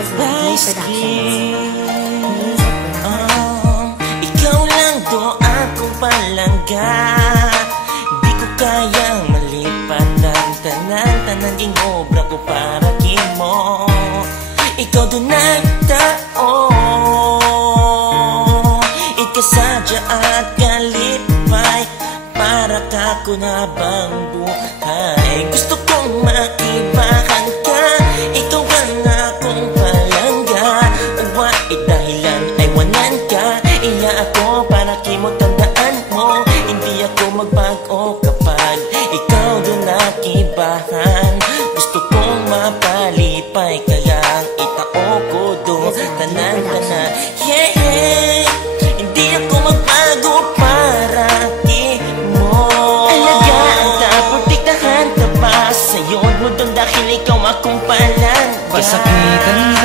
By skin oh, Ikaw lang to akong palangga. Di ko kayang malipan ng tanan-tanan. Ing obra ko para kimo Ikaw dunay tao Ikasadya at kalipay Para ka kunabang buhay. Wanan ka. Iya ako para kimo tandaan mo. Hindi ako magbago kapag Ikaw doon nakibahan. Gusto kong mapalipay Kaya itao ko doon Tanan tanan Yeah, yeah. Hindi ako magbago para kimo Alagaan ka, protektahan ka pa. Sayod mo doon dahil ikaw akong palangga Pasakitan ka,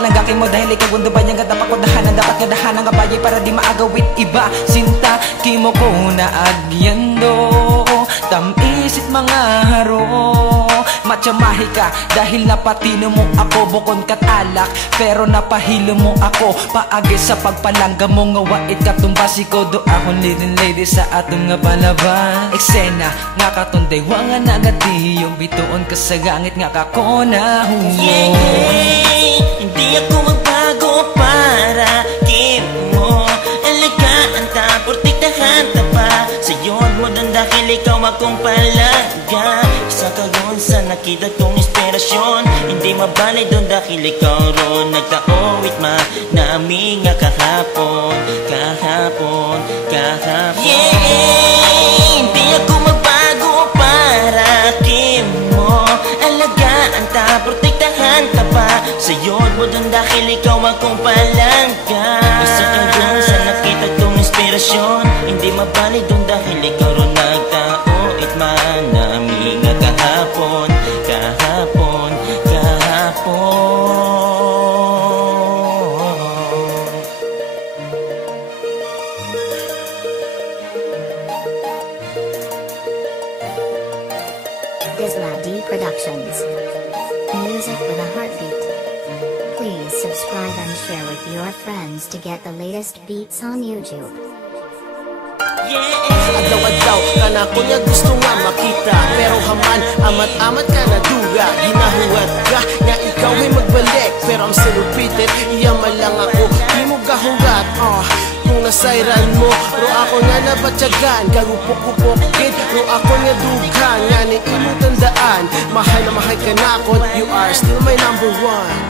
Napapalanggakin mo dahil ikaw ang dubayan Nga dapat ko dahanan, dapat nga dahanan bayay para di maagawit iba. Sinta, kimo ko na agyando Tamisit mga haro. Matsamahi ka dahil napatino mo ako. Bukon kat alak pero napahilo mo ako. Paagi sa pagpalangga mo nga wait katumbasi ko Do akong leading lady sa atong nga palaban. Eksena nga katunday Wanga nagati yung bituon. Ka sa gangit nga kako na humo Yeah, yeah. Protektahan ta pa Sayod mo doon dahil ikaw akong palangga Isa ka ron sa nakita kong inspirasyon. Hindi mabalay doon dahil ikaw ron Nagtaowit ma namin nga kahapon Kahapon, kahapon. Yeah, hindi ako magbago para kimo Alagaan ta, protektahan ta pa. Sayod mo doon dahil ikaw akong palangga Isa ka doon sa nakita kong inspirasyon Hindi mabalik dahil ikaw ron nagtao nga kahapon Kahapon, kahapon Gizla D Productions. Music with a heartbeat. Please subscribe and share with your friends to get the latest beats on YouTube. Na ko niya gusto nga makita. Pero haman, amat-amat ka na duga. Ginahuwat ka nga ikaw ay magbalik. Pero still repeated, iyaman lang ako. Di mo gahurat, ah kung nasayran mo. Ro ako nga nabatyagan Kagupok-kupokit Ro ako nga dughan Nga ni imong tandaan. Mahal na mahal ka na ako You are still my number one